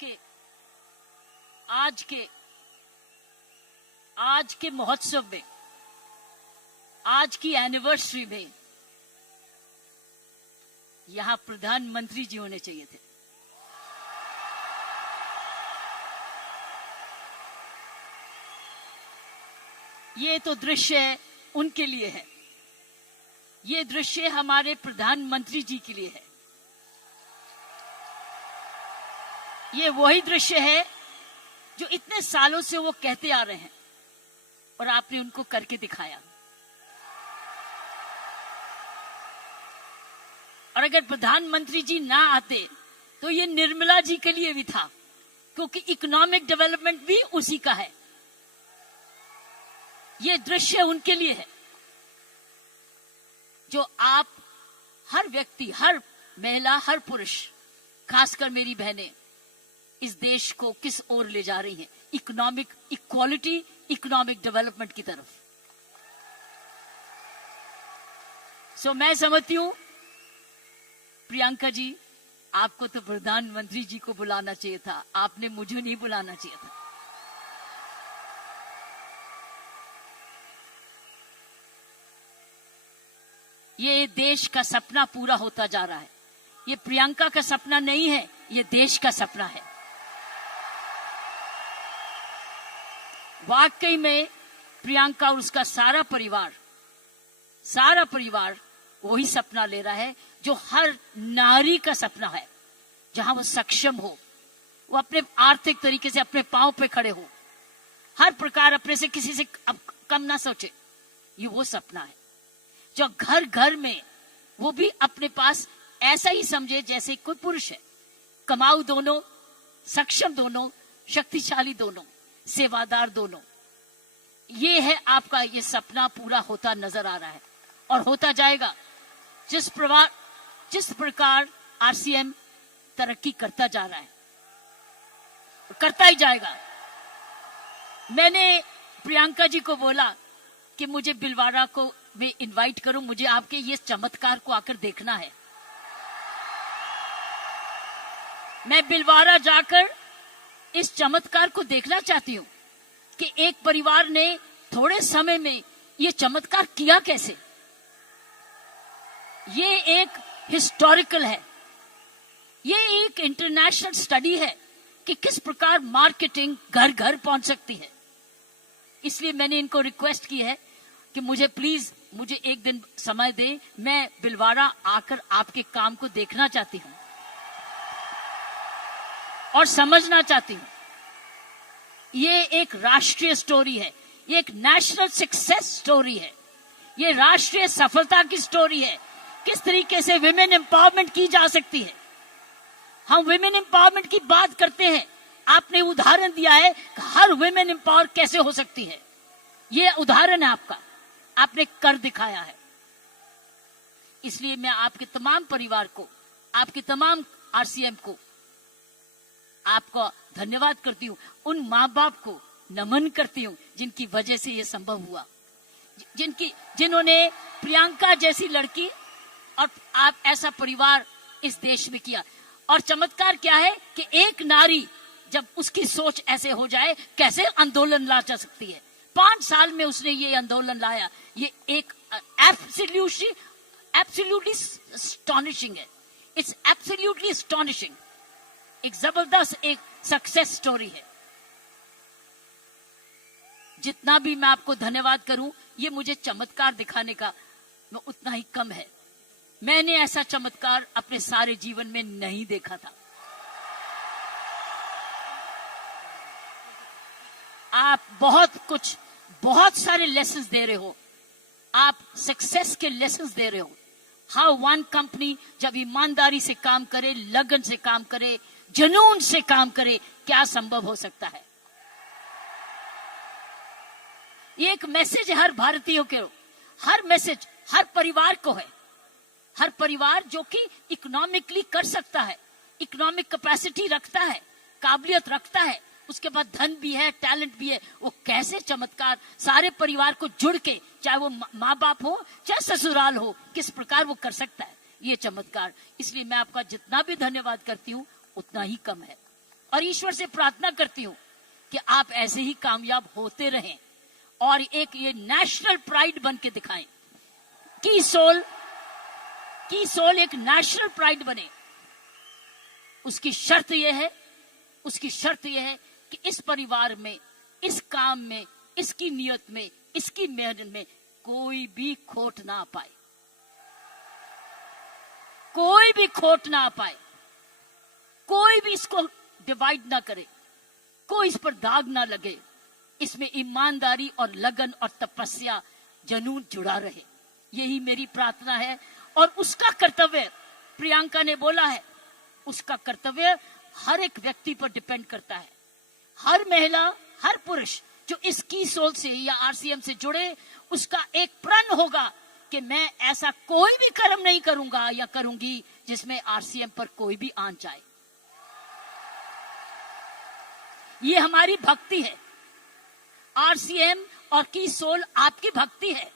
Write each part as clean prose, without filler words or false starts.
के आज के महोत्सव में, आज की एनिवर्सरी में यहां प्रधानमंत्री जी होने चाहिए थे। ये तो दृश्य उनके लिए है, ये दृश्य हमारे प्रधानमंत्री जी के लिए है। ये वही दृश्य है जो इतने सालों से वो कहते आ रहे हैं और आपने उनको करके दिखाया। और अगर प्रधानमंत्री जी ना आते तो ये निर्मला जी के लिए भी था, क्योंकि इकोनॉमिक डेवलपमेंट भी उसी का है। ये दृश्य उनके लिए है जो आप हर व्यक्ति, हर महिला, हर पुरुष, खासकर मेरी बहनें इस देश को किस ओर ले जा रही हैं, इकोनॉमिक इक्वालिटी, इकोनॉमिक डेवलपमेंट की तरफ। मैं समझती हूं प्रियंका जी, आपको तो प्रधानमंत्री जी को बुलाना चाहिए था, आपने मुझे नहीं बुलाना चाहिए था। ये देश का सपना पूरा होता जा रहा है। ये प्रियंका का सपना नहीं है, ये देश का सपना है। वाकई में प्रियंका और उसका सारा परिवार वही सपना ले रहा है जो हर नारी का सपना है, जहां वो सक्षम हो, वो अपने आर्थिक तरीके से अपने पांव पे खड़े हो, हर प्रकार अपने से किसी से कम ना सोचे। ये वो सपना है जो घर घर में वो भी अपने पास ऐसा ही समझे जैसे कोई पुरुष है। कमाऊ दोनों, सक्षम दोनों, शक्तिशाली दोनों, सेवादार दोनों। ये है आपका, ये सपना पूरा होता नजर आ रहा है और होता जाएगा। जिस प्रकार आरसीएम तरक्की करता जा रहा है, करता ही जाएगा। मैंने प्रियंका जी को बोला कि मुझे बिलवाड़ा को मैं इनवाइट करूं, मुझे आपके ये चमत्कार को आकर देखना है। मैं बिलवाड़ा जाकर इस चमत्कार को देखना चाहती हूं कि एक परिवार ने थोड़े समय में ये चमत्कार किया कैसे। ये एक हिस्टोरिकल है, ये एक इंटरनेशनल स्टडी है कि किस प्रकार मार्केटिंग घर घर पहुंच सकती है। इसलिए मैंने इनको रिक्वेस्ट की है कि मुझे प्लीज, मुझे एक दिन समय दे, मैं बिलवाड़ा आकर आपके काम को देखना चाहती हूं और समझना चाहती हूं। ये एक राष्ट्रीय स्टोरी है, ये एक नेशनल सक्सेस स्टोरी है, ये राष्ट्रीय सफलता की स्टोरी है। किस तरीके से विमेन एम्पावरमेंट की जा सकती है। हम विमेन एम्पावरमेंट की बात करते हैं, आपने उदाहरण दिया है कि हर विमेन एम्पावर कैसे हो सकती है। ये उदाहरण है आपका, आपने कर दिखाया है। इसलिए मैं आपके तमाम परिवार को, आपके तमाम आरसीएम को, आपको धन्यवाद करती हूं। उन माँ बाप को नमन करती हूं जिनकी वजह से यह संभव हुआ, जिन्होंने प्रियंका जैसी लड़की और आप ऐसा परिवार इस देश में किया। और चमत्कार क्या है कि एक नारी जब उसकी सोच ऐसे हो जाए, कैसे आंदोलन ला जा सकती है। 5 साल में उसने ये आंदोलन लाया। ये एक एब्सोल्युटली एस्टॉनिशिंग है। It's absolutely astonishing. एक जबरदस्त एक सक्सेस स्टोरी है। जितना भी मैं आपको धन्यवाद करूं, ये मुझे चमत्कार दिखाने का उतना ही कम है। मैंने ऐसा चमत्कार अपने सारे जीवन में नहीं देखा था। आप बहुत सारे लेसन्स दे रहे हो, आप सक्सेस के लेसन्स दे रहे हो। हाउ वन कंपनी जब ईमानदारी से काम करे, लगन से काम करे, जुनून से काम करे, क्या संभव हो सकता है। ये एक मैसेज है हर भारतीयों के, हर मैसेज हर परिवार को है। हर परिवार जो कि इकोनॉमिकली कर सकता है, इकोनॉमिक कैपेसिटी रखता है, काबिलियत रखता है, उसके बाद धन भी है, टैलेंट भी है, वो कैसे चमत्कार सारे परिवार को जुड़ के, चाहे वो माँ बाप हो चाहे ससुराल हो, किस प्रकार वो कर सकता है ये चमत्कार। इसलिए मैं आपका जितना भी धन्यवाद करती हूँ उतना ही कम है। और ईश्वर से प्रार्थना करती हूं कि आप ऐसे ही कामयाब होते रहें और एक ये नेशनल प्राइड बन के दिखाएं। की सोल एक नेशनल प्राइड बने। उसकी शर्त यह है कि इस परिवार में, इस काम में, इसकी नियत में, इसकी मेहनत में कोई भी खोट ना पाए, कोई भी खोट ना पाए, कोई भी इसको डिवाइड ना करे, कोई इस पर दाग ना लगे। इसमें ईमानदारी और लगन और तपस्या, जुनून जुड़ा रहे, यही मेरी प्रार्थना है। और उसका कर्तव्य, प्रियंका ने बोला है, उसका कर्तव्य हर एक व्यक्ति पर डिपेंड करता है। हर महिला, हर पुरुष जो इस की सोल से या आरसीएम से जुड़े, उसका एक प्रण होगा कि मैं ऐसा कोई भी कर्म नहीं करूंगा या करूंगी जिसमें आरसीएम पर कोई भी आंच जाए। ये हमारी भक्ति है। आरसीएम और की सोल आपकी भक्ति है,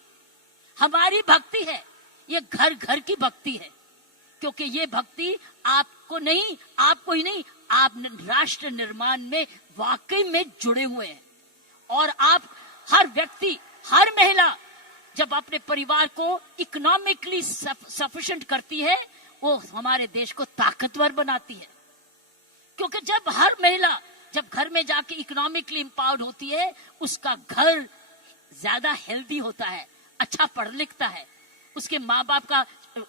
हमारी भक्ति है। ये घर घर की भक्ति है, क्योंकि ये भक्ति आपको ही नहीं, आप राष्ट्र निर्माण में वाकई में जुड़े हुए हैं। और आप हर व्यक्ति, हर महिला जब अपने परिवार को इकोनॉमिकली सफिशिएंट करती है, वो हमारे देश को ताकतवर बनाती है। क्योंकि जब हर महिला जब घर में जाके इकोनॉमिकली एम्पावर्ड होती है, उसका घर ज्यादा हेल्दी होता है, अच्छा पढ़ लिखता है, उसके माँ बाप का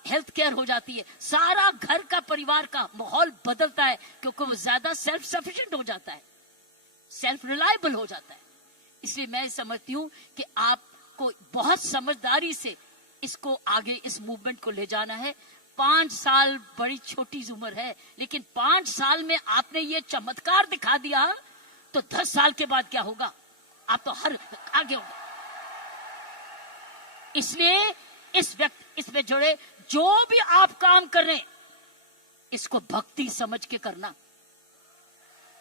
हेल्थ केयर हो जाती है, सारा घर का परिवार का माहौल बदलता है, क्योंकि वो ज्यादा सेल्फ सफिशिएंट हो जाता है, सेल्फ रिलायबल हो जाता है। इसलिए मैं समझती हूँ कि आपको बहुत समझदारी से इसको आगे, इस मूवमेंट को ले जाना है। 5 साल बड़ी छोटी उम्र है, लेकिन 5 साल में आपने ये चमत्कार दिखा दिया, तो 10 साल के बाद क्या होगा? आप तो हर आगे होंगे। इसलिए इसमें जुड़े जो भी आप काम कर रहे हैं, इसको भक्ति समझ के करना,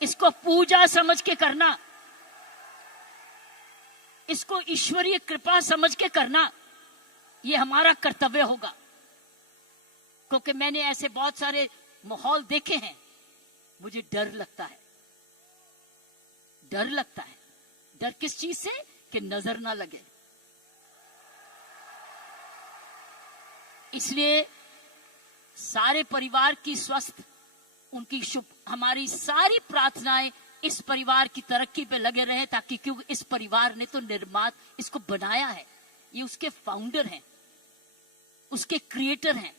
इसको पूजा समझ के करना, इसको ईश्वरीय कृपा समझ के करना, ये हमारा कर्तव्य होगा। क्योंकि मैंने ऐसे बहुत सारे माहौल देखे हैं, मुझे डर लगता है। डर किस चीज से? कि नजर ना लगे। इसलिए सारे परिवार की स्वस्थ, उनकी शुभ, हमारी सारी प्रार्थनाएं इस परिवार की तरक्की पे लगे रहे, ताकि क्योंकि इस परिवार ने तो इसको बनाया है, ये उसके फाउंडर हैं, उसके क्रिएटर हैं।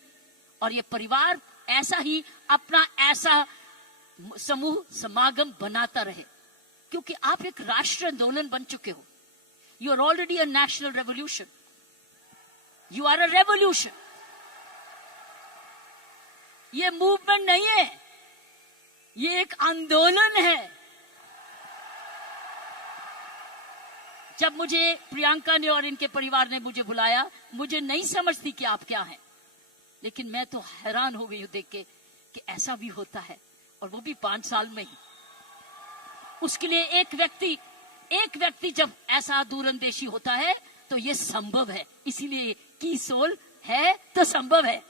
और ये परिवार ऐसा ही अपना ऐसा समूह समागम बनाता रहे, क्योंकि आप एक राष्ट्रीय आंदोलन बन चुके हो। You are already a national revolution, you are a revolution. ये मूवमेंट नहीं है, ये एक आंदोलन है। जब मुझे प्रियंका ने और इनके परिवार ने मुझे बुलाया, मुझे नहीं समझती कि आप क्या हैं, लेकिन मैं तो हैरान हो गई हूं देख के कि ऐसा भी होता है, और वो भी 5 साल में ही। उसके लिए एक व्यक्ति जब ऐसा दूरंदेशी होता है तो ये संभव है। इसीलिए की सोल है तो संभव है।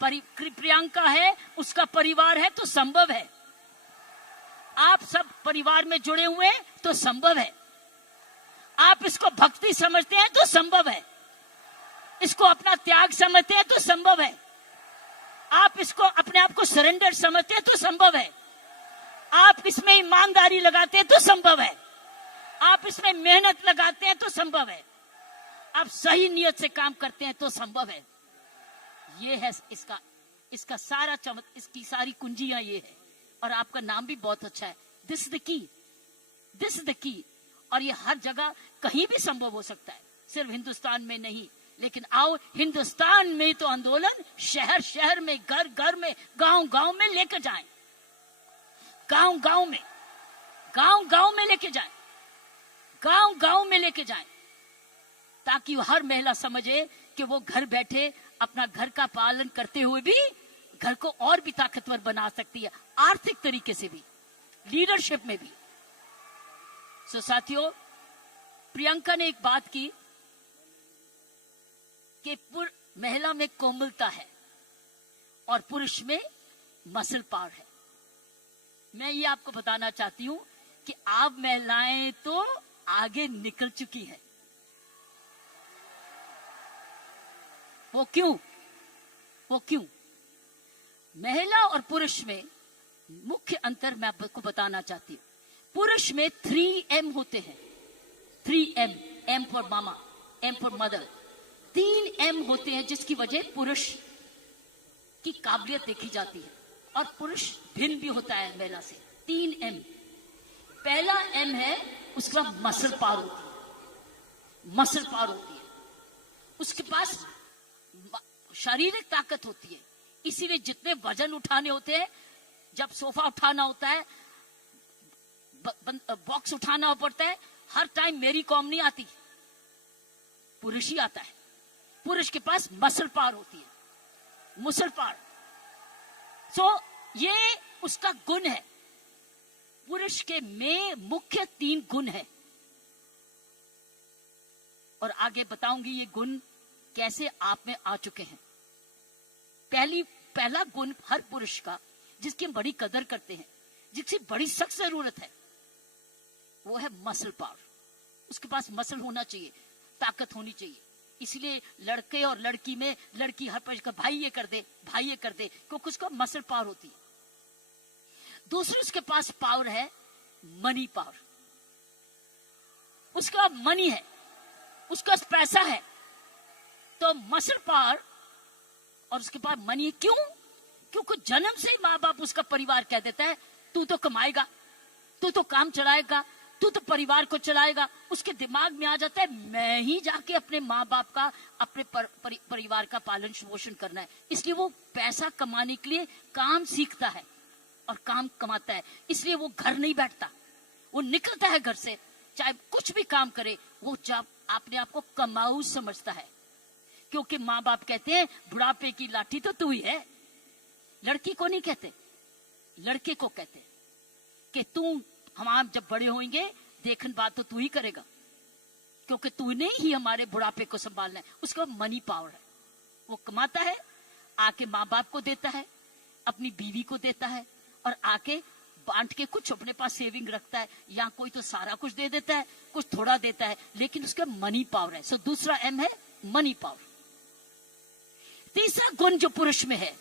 प्रियंका है, उसका परिवार है तो संभव है। आप सब परिवार में जुड़े हुए हैं तो संभव है। आप इसको भक्ति समझते हैं तो संभव है। इसको अपना त्याग समझते हैं तो संभव है। आप इसको अपने आप को सरेंडर समझते हैं तो संभव है। आप इसमें ईमानदारी लगाते हैं तो संभव है। आप इसमें मेहनत लगाते हैं तो संभव है। आप सही नियत से काम करते हैं तो संभव है। ये है इसका सारा इसकी सारी कुंजियां ये है। और आपका नाम भी बहुत अच्छा है, दिस इज द की। और ये हर जगह कहीं भी संभव हो सकता है, सिर्फ हिंदुस्तान में नहीं। लेकिन आओ, हिंदुस्तान में तो आंदोलन शहर शहर में, घर घर में, गांव गांव में लेकर जाएं, गांव गांव में लेके जाएं, ताकि हर महिला समझे कि वो घर बैठे अपना घर का पालन करते हुए भी घर को और भी ताकतवर बना सकती है, आर्थिक तरीके से भी, लीडरशिप में भी। सो साथियों, प्रियंका ने एक बात की कि महिला में कोमलता है और पुरुष में मसल पावर है। मैं ये आपको बताना चाहती हूं कि आप महिलाएं तो आगे निकल चुकी है। वो क्यों? महिला और पुरुष में मुख्य अंतर मैं आपको बताना चाहती हूं। पुरुष में 3M होते हैं। 3M, M for mama, M for mother. 3M होते हैं जिसकी वजह पुरुष की काबिलियत देखी जाती है और पुरुष भिन्न भी होता है महिला से। 3M। पहला M है, उसका मसल पावर होती है। मसल पावर होती है, उसके पास शारीरिक ताकत होती है। इसीलिए जितने वजन उठाने होते हैं, जब सोफा उठाना होता है, बॉक्स उठाना पड़ता है, हर टाइम मेरी कॉम नहीं आती, पुरुष ही आता है। पुरुष के पास मसल पावर होती है, मसल पावर। सो ये उसका गुण है। पुरुष के में मुख्य 3 गुण है और आगे बताऊंगी ये गुण कैसे आप में आ चुके हैं। पहला गुण हर पुरुष का, जिसकी हम बड़ी कदर करते हैं, जिसकी बड़ी सख्त जरूरत है, वो है मसल पावर। उसके पास मसल होना चाहिए, ताकत होनी चाहिए। इसलिए लड़के और लड़की में, लड़की हर पर का भाई ये कर दे, भाई ये कर दे, क्योंकि उसका मसल पावर होती है। दूसरी उसके पास पावर है मनी पावर। उसका मनी है, उसका पैसा है, तो मसल पावर और उसके पास मनी है। क्यों? क्योंकि जन्म से ही माँ बाप, उसका परिवार कह देता है तू तो कमाएगा, तू तो काम चलाएगा, तू तो परिवार को चलाएगा। उसके दिमाग में आ जाता है मैं ही जाके अपने माँ बाप का, अपने परिवार का पालन पोषण करना है। इसलिए वो पैसा कमाने के लिए काम सीखता है और काम कमाता है। इसलिए वो घर नहीं बैठता, वो निकलता है घर से, चाहे कुछ भी काम करे, वो जब अपने आप को कमाऊ समझता है। क्योंकि माँ बाप कहते हैं बुढ़ापे की लाठी तो तू ही है। लड़की को नहीं कहते, लड़के को कहते कि तू, हम जब बड़े होंगे देखन बात तो तू ही करेगा, क्योंकि तूने ही हमारे बुढ़ापे को संभालना है। उसका मनी पावर है, वो कमाता है, आके माँ बाप को देता है, अपनी बीवी को देता है और आके बांट के कुछ अपने पास सेविंग रखता है, या कोई तो सारा कुछ दे देता है, कुछ थोड़ा देता है, लेकिन उसका मनी पावर है। सो दूसरा M है मनी पावर। तीसरा गुण जो पुरुष में है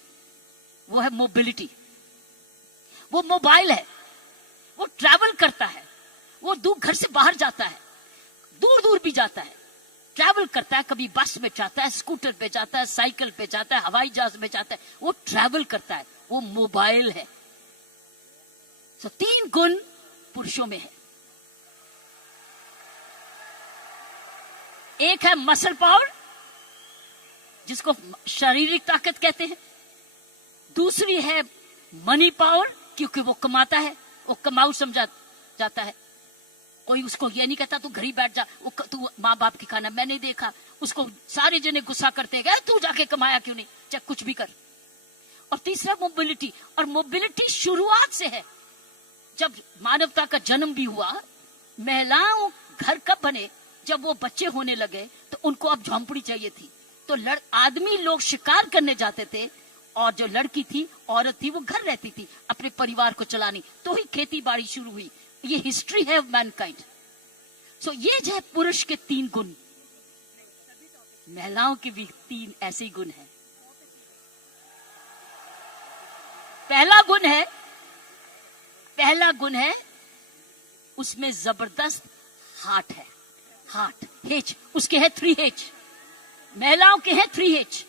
वो है मोबिलिटी। वो मोबाइल है, वो ट्रैवल करता है, वो दूर घर से बाहर जाता है, दूर दूर भी जाता है, ट्रैवल करता है। कभी बस में जाता है, स्कूटर पे जाता है, साइकिल पे जाता है, हवाई जहाज में जाता है, वो ट्रैवल करता है, वो मोबाइल है। तो 3 गुण पुरुषों में है। एक है मसल पावर, जिसको शारीरिक ताकत कहते हैं। दूसरी है मनी पावर, क्योंकि वो कमाता है, वो कमाऊ समझा जाता है। कोई उसको ये नहीं कहता तू घर ही बैठ जा, तू माँ बाप की खाना। मैं नहीं देखा उसको सारे जने गुस्सा करते गए तू जाके कमाया क्यों नहीं, चाहे कुछ भी कर। और तीसरा मोबिलिटी, और मोबिलिटी शुरुआत से है। जब मानवता का जन्म भी हुआ, महिलाओं घर कब बने, जब वो बच्चे होने लगे तो उनको अब झोंपड़ी चाहिए थी। तो आदमी लोग शिकार करने जाते थे और जो लड़की थी, औरत थी, वो घर रहती थी अपने परिवार को चलानी। तो ही खेती बाड़ी शुरू हुई। ये हिस्ट्री है ऑफ मैनकाइंड। सो ये जो है पुरुष के 3 गुण, महिलाओं के भी 3 ऐसे ही गुण हैं। पहला गुण है उसमें जबरदस्त हार्ट है। हार्ट, H, उसके है 3H। महिलाओं के हैं 3H,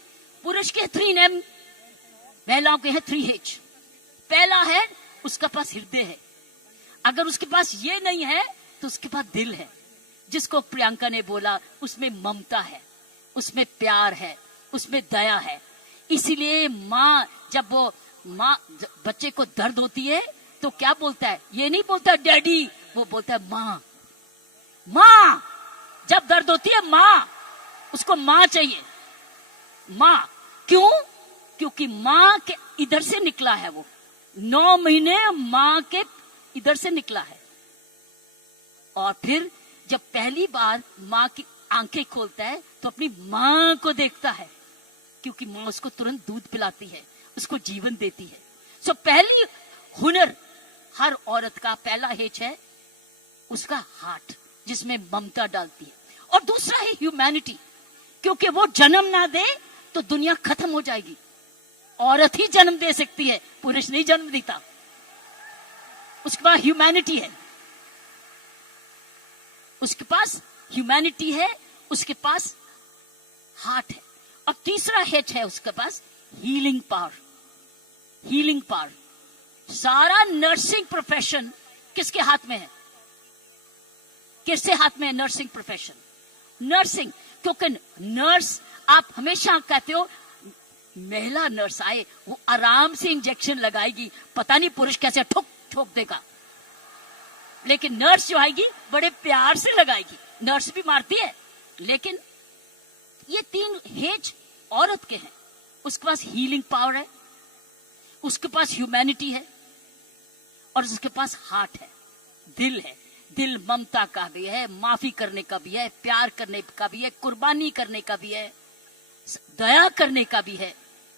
पुरुष के 3M, महिलाओं के हैं 3H। पहला है उसका पास हृदय है। अगर उसके पास ये नहीं है तो उसके पास दिल है, जिसको प्रियंका ने बोला, उसमें ममता है, उसमें प्यार है, उसमें दया है। इसीलिए जब बच्चे को दर्द होती है तो क्या बोलता है? ये नहीं बोलता डैडी, वो बोलता है माँ। माँ जब दर्द होती है, माँ, उसको माँ चाहिए। माँ क्यों? क्योंकि माँ के इधर से निकला है, वो 9 महीने माँ के इधर से निकला है। और फिर जब पहली बार माँ की आंखें खोलता है तो अपनी माँ को देखता है, क्योंकि माँ उसको तुरंत दूध पिलाती है, उसको जीवन देती है। सो पहली हुनर हर औरत का पहला हेच है उसका हार्ट, जिसमें ममता डालती है, और दूसरा है ह्यूमैनिटी, क्योंकि वो जन्म ना दे तो दुनिया खत्म हो जाएगी। औरत ही जन्म दे सकती है, पुरुष नहीं जन्म देता। उसके पास ह्यूमैनिटी है, उसके पास ह्यूमैनिटी है, उसके पास हार्ट है, और तीसरा हेच है उसके पास हीलिंग पावर। हीलिंग पावर, सारा नर्सिंग प्रोफेशन किसके हाथ में है? किसके हाथ में है नर्सिंग प्रोफेशन? नर्सिंग, क्योंकि नर्स, आप हमेशा कहते हो महिला नर्स आए वो आराम से इंजेक्शन लगाएगी, पता नहीं पुरुष कैसे ठोक ठोक देगा, लेकिन नर्स जो आएगी बड़े प्यार से लगाएगी। नर्स भी मारती है, लेकिन ये तीन हेज औरत के हैं। उसके पास हीलिंग पावर है, उसके पास ह्यूमैनिटी है, और उसके पास हार्ट है, दिल है। दिल ममता का भी है, माफी करने का भी है, प्यार करने का भी है, कुर्बानी करने का भी है, दया करने का भी है,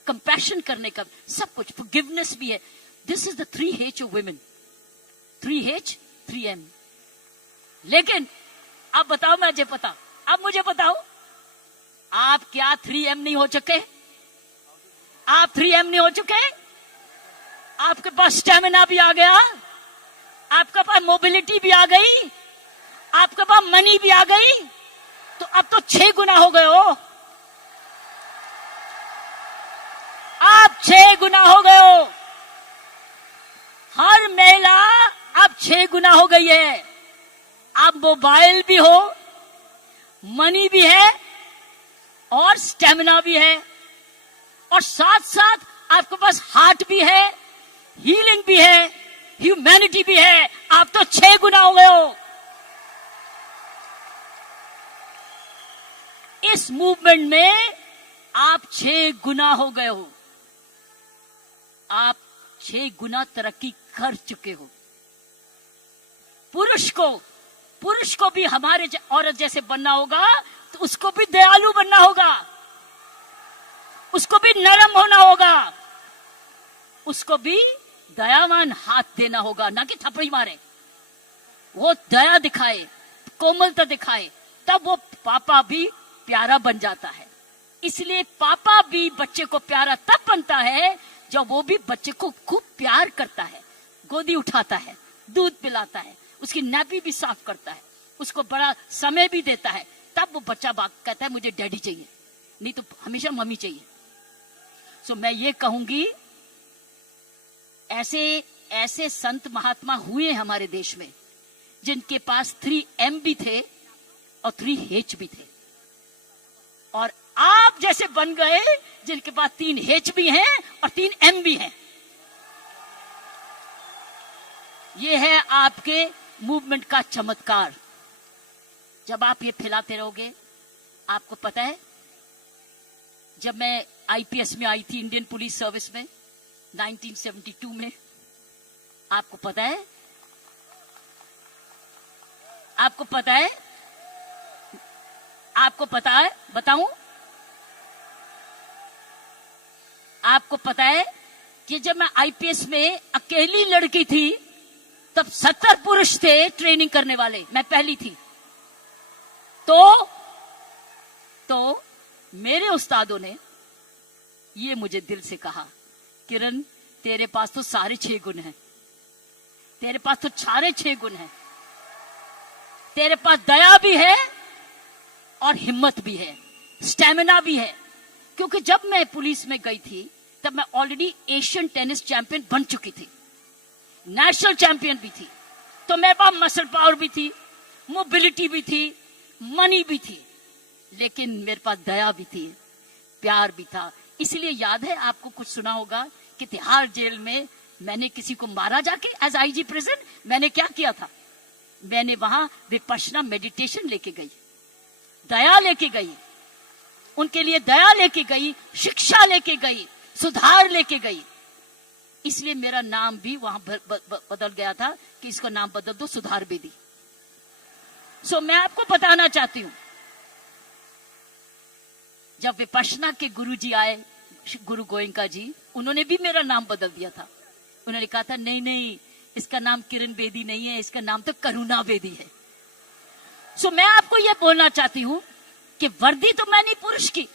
कंपैशन करने का भी, सब कुछ, फॉरगिवनेस भी है। This is the 3H of women, 3H 3M। लेकिन अब बताओ, मुझे पता, अब मुझे बताओ, आप क्या 3M नहीं हो चुके? आप 3M नहीं हो चुके? आपके पास स्टेमिना भी आ गया, आपके पास मोबिलिटी भी आ गई, आपके पास मनी भी आ गई, तो अब तो 6 गुना हो गए हो। आप 6 गुना हो गए हो। हर महिला अब 6 गुना हो गई है। आप मोबाइल भी हो, मनी भी है, और स्टेमिना भी है, और साथ साथ आपके पास हार्ट भी है, हीलिंग भी है, ह्यूमैनिटी भी है। आप तो 6 गुना हो गए हो। इस मूवमेंट में आप 6 गुना हो गए हो। आप 6 गुना तरक्की कर चुके हो। पुरुष को भी हमारे औरत जैसे बनना होगा, तो उसको भी दयालु बनना होगा, उसको भी नरम होना होगा, उसको भी दयावान हाथ देना होगा, ना कि थप्पड़ी मारे। वो दया दिखाए, कोमलता दिखाए, तब वो पापा भी प्यारा बन जाता है। इसलिए पापा भी बच्चे को प्यारा तब बनता है जब वो भी बच्चे को खूब प्यार करता है, गोदी उठाता है, दूध पिलाता है, उसकी नैपी भी साफ करता है, उसको बड़ा समय भी देता है। तब वो बच्चा कहता है मुझे डैडी चाहिए, नहीं तो हमेशा मम्मी चाहिए। सो मैं ये कहूंगी, ऐसे संत महात्मा हुए हमारे देश में जिनके पास 3M भी थे और 3H भी थे, और आप जैसे बन गए जिनके पास 3H भी हैं और 3M भी हैं। ये है आपके मूवमेंट का चमत्कार। जब आप ये फैलाते रहोगे, आपको पता है, जब मैं IPS में आई थी, इंडियन पुलिस सर्विस में 1972 में, आपको पता है, आपको पता है, आपको पता है, बताऊं, आपको पता है कि जब मैं IPS में अकेली लड़की थी, तब 70 पुरुष थे ट्रेनिंग करने वाले, मैं पहली थी। तो मेरे उस्तादों ने ये मुझे दिल से कहा, किरण तेरे पास तो सारे 6 गुण हैं, तेरे पास तो सारे 6 गुण हैं, तेरे पास दया भी है और हिम्मत भी है, स्टेमिना भी है। क्योंकि जब मैं पुलिस में गई थी तब मैं ऑलरेडी एशियन टेनिस चैंपियन बन चुकी थी, नेशनल चैंपियन भी थी, तो मेरे पास मसल पावर भी थी, मोबिलिटी भी थी, मनी भी थी, लेकिन मेरे पास दया भी थी, प्यार भी था। इसलिए याद है आपको, कुछ सुना होगा कि तिहाड़ जेल में मैंने किसी को मारा जाके, एज IG प्रेजेंट मैंने क्या किया था, मैंने वहां विपश्यना मेडिटेशन लेके गई, दया लेके गई, उनके लिए दया लेके गई, शिक्षा लेके गई, सुधार लेके गई। इसलिए मेरा नाम भी वहां बदल गया था कि इसको नाम बदल दो, सुधार बेदी। सो मैं आपको बताना चाहती हूं, जब विपश्यना के गुरु जी आए, गुरु गोयंका जी, उन्होंने भी मेरा नाम बदल दिया था। उन्होंने कहा था नहीं नहीं, इसका नाम किरण बेदी नहीं है, इसका नाम तो करुणा बेदी है। सो मैं आपको यह बोलना चाहती हूं कि वर्दी तो मैंने पुरुष की,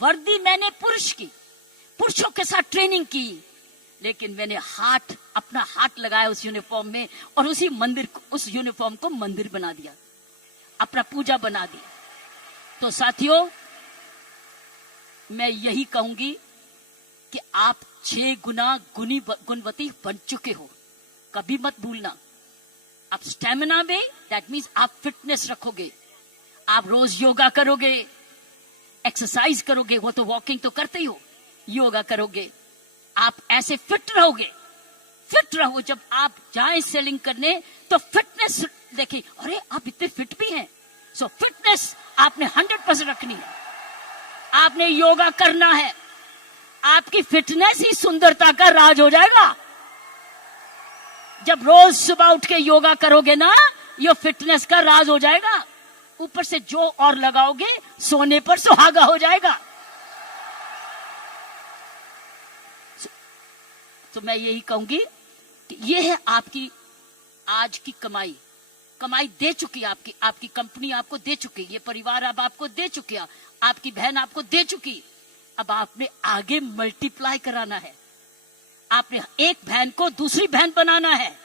वर्दी मैंने पुरुष की, पुरुषों के साथ ट्रेनिंग की, लेकिन मैंने अपना हाथ लगाया उस यूनिफॉर्म में और उस यूनिफॉर्म को मंदिर बना दिया, अपना पूजा बना दिया। तो साथियों, मैं यही कहूंगी कि आप 6 गुना गुणवती बन चुके हो, कभी मत भूलना। आप स्टेमिना में, दैट मीन्स आप फिटनेस रखोगे, आप रोज योगा करोगे, एक्सरसाइज करोगे, वो तो वॉकिंग तो करते ही हो, योगा करोगे, आप ऐसे फिट रहोगे। फिट रहो, जब आप जाएं सेलिंग करने तो फिटनेस देखें, अरे आप इतने फिट भी हैं। सो फिटनेस आपने 100% रखनी है, आपने योगा करना है, आपकी फिटनेस ही सुंदरता का राज हो जाएगा। जब रोज सुबह उठ के योगा करोगे ना, ये फिटनेस का राज हो जाएगा। ऊपर से जो और लगाओगे, सोने पर सुहागा हो जाएगा। तो मैं यही कहूंगी कि ये है आपकी आज की कमाई। कमाई दे चुकी है आपकी कंपनी आपको दे चुकी, ये परिवार अब आपको दे चुके, आपकी बहन आपको दे चुकी। अब आपने आगे मल्टीप्लाई कराना है, आपने एक बहन को दूसरी बहन बनाना है,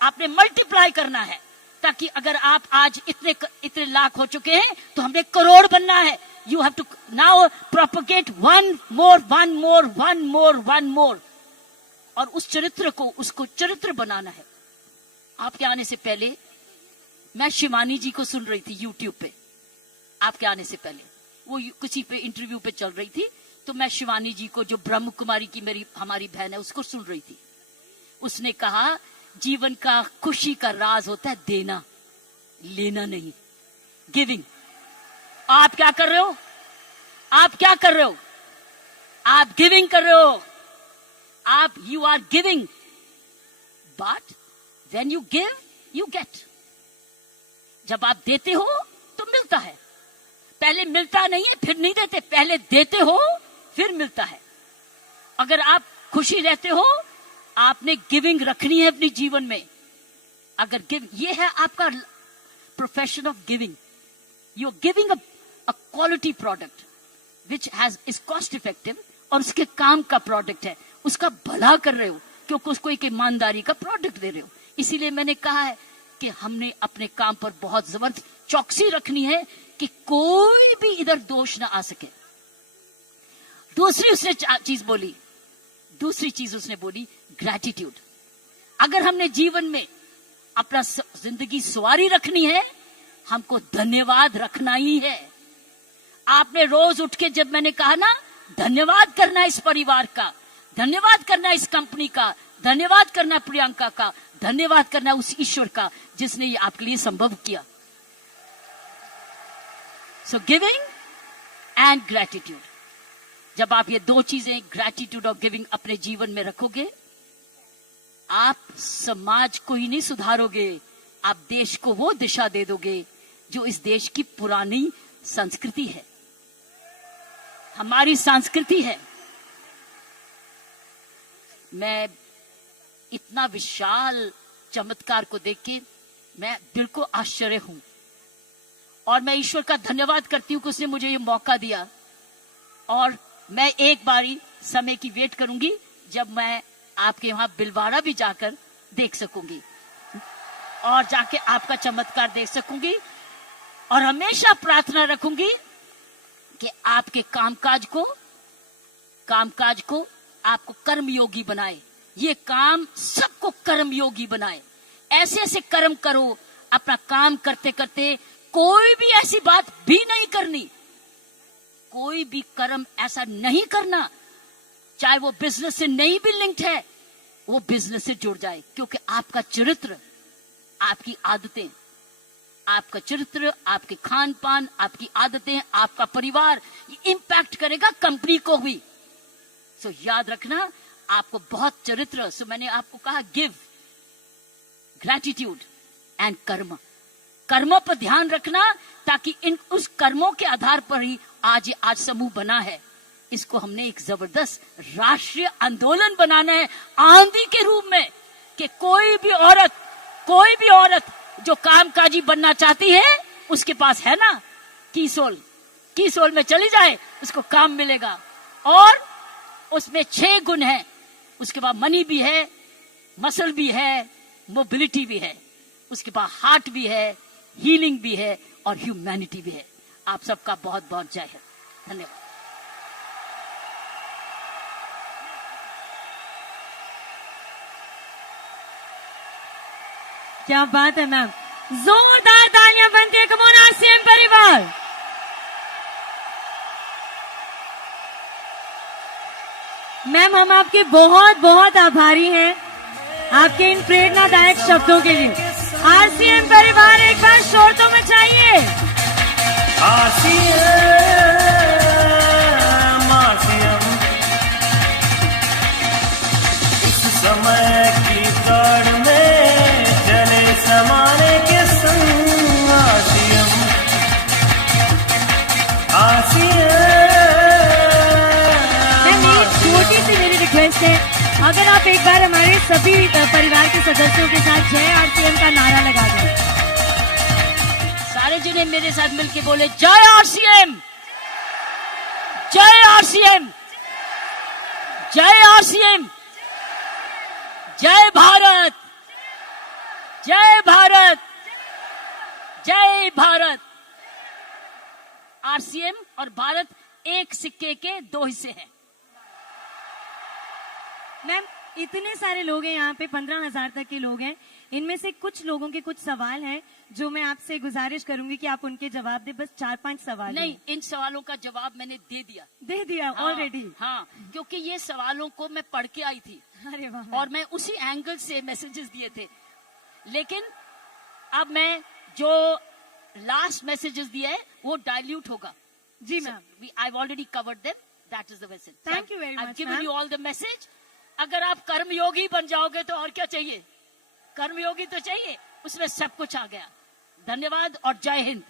आपने मल्टीप्लाई करना है, ताकि अगर आप आज इतने लाख हो चुके हैं तो हमें करोड़ बनना है। You have to now propagate one more, और उस चरित्र को, उसको चरित्र बनाना है। आपके आने से पहले मैं शिवानी जी को सुन रही थी यूट्यूब पे, आपके आने से पहले वो किसी पे इंटरव्यू पे चल रही थी, तो मैं शिवानी जी को, जो ब्रह्म कुमारी की हमारी बहन है, उसको सुन रही थी। उसने कहा जीवन का खुशी का राज होता है देना, लेना नहीं, गिविंग। आप क्या कर रहे हो? आप क्या कर रहे हो? आप गिविंग कर रहे हो, आप you are giving, but when you give you get. जब आप देते हो तो मिलता है, पहले मिलता नहीं है फिर नहीं देते, पहले देते हो फिर मिलता है। अगर आप खुशी रहते हो, आपने गिविंग रखनी है अपने जीवन में। अगर ये है आपका profession of giving, you are giving a quality product which is cost effective, और उसके काम का प्रोडक्ट है, उसका भला कर रहे हो, क्योंकि उसको एक ईमानदारी का प्रोडक्ट दे रहे हो। इसीलिए मैंने कहा है कि हमने अपने काम पर बहुत जबरदस्त चौकसी रखनी है कि कोई भी इधर दोष ना आ सके। दूसरी चीज उसने बोली ग्रैटिट्यूड। अगर हमने जीवन में अपना जिंदगी सवारी रखनी है, हमको धन्यवाद रखना ही है। आपने रोज उठ के, जब मैंने कहा ना, धन्यवाद करना इस परिवार का, धन्यवाद करना इस कंपनी का, धन्यवाद करना प्रियंका का, धन्यवाद करना उस ईश्वर का जिसने ये आपके लिए संभव किया। सो गिविंग एंड ग्रैटिट्यूड, जब आप ये 2 चीजें, ग्रैटिट्यूड और गिविंग, अपने जीवन में रखोगे, आप समाज को ही नहीं सुधारोगे, आप देश को वो दिशा दे दोगे जो इस देश की पुरानी संस्कृति है, हमारी संस्कृति है। मैं इतना विशाल चमत्कार को देख के मैं दिल को आश्चर्य हूं, और मैं ईश्वर का धन्यवाद करती हूं कि उसने मुझे ये मौका दिया। और मैं एक बारी समय की वेट करूंगी जब मैं आपके वहां बिलवाड़ा भी जाकर देख सकूंगी, और जाके आपका चमत्कार देख सकूंगी, और हमेशा प्रार्थना रखूंगी कि आपके कामकाज को आपको कर्मयोगी बनाए, ये काम सबको कर्मयोगी बनाए। ऐसे ऐसे कर्म करो, अपना काम करते करते कोई भी ऐसी बात भी नहीं करनी, कोई भी कर्म ऐसा नहीं करना, चाहे वो बिजनेस से नहीं भी लिंक्ड है, वो बिजनेस से जुड़ जाए, क्योंकि आपका चरित्र, आपकी आदतें, आपका चरित्र, आपके खान पान, आपकी आदतें, आपका परिवार, ये इंपैक्ट करेगा कंपनी को भी। सो याद रखना, आपको बहुत चरित्र, सो मैंने आपको कहा गिव, ग्रैटिट्यूड एंड कर्म। कर्मों पर ध्यान रखना, ताकि उस कर्मों के आधार पर ही आज समूह बना है। इसको हमने एक जबरदस्त राष्ट्रीय आंदोलन बनाना है, आंधी के रूप में, कि कोई भी औरत जो कामकाजी बनना चाहती है उसके पास है ना कीसोल में चली जाए, उसको काम मिलेगा। और उसमें 6 गुण है, उसके बाद मनी भी है, मसल भी है, मोबिलिटी भी है, उसके बाद हार्ट भी है, हीलिंग भी है और ह्यूमैनिटी भी है। आप सबका बहुत बहुत जय हिंद, धन्यवाद। क्या बात है मैम, जोरदार तालियां बनती है। कम ऑन आरसीएम परिवार। मैम हम आपके बहुत बहुत आभारी हैं आपके इन प्रेरणादायक शब्दों के लिए। आरसीएम परिवार एक बार शोर तो मचाइए। इस समय की दौड़ में चले समाने के संग छोटी सी मेरी रिक्वेस्ट है, अगर आप एक बार हमारे सभी परिवार के सदस्यों के साथ जय आरसीएम का नारा लगा दें। सारे जने मेरे साथ मिलके बोले जय आरसीएम, जय आरसीएम, जय आरसीएम, जय भारत, जय भारत, जय भारत। आरसीएम और भारत एक सिक्के के 2 हिस्से हैं। मैम इतने सारे लोग हैं यहाँ पे, 15,000 तक के लोग हैं। इनमें से कुछ लोगों के कुछ सवाल हैं जो मैं आपसे गुजारिश करूंगी कि आप उनके जवाब दें। बस 4-5 सवाल नहीं, इन सवालों का जवाब मैंने दे दिया ऑलरेडी। हाँ, क्योंकि ये सवालों को मैं पढ़ के आई थी। अरे वाह। और मैं उसी एंगल से मैसेजेस दिए थे, लेकिन अब मैं जो लास्ट मैसेजेस दिए है वो डाइल्यूट होगा। जी ma'am, I already covered them, that is the message. Thank you very much. I given you all the message. अगर आप कर्मयोगी बन जाओगे तो और क्या चाहिए, कर्मयोगी तो चाहिए, उसमें सब कुछ आ गया। धन्यवाद और जय हिंद।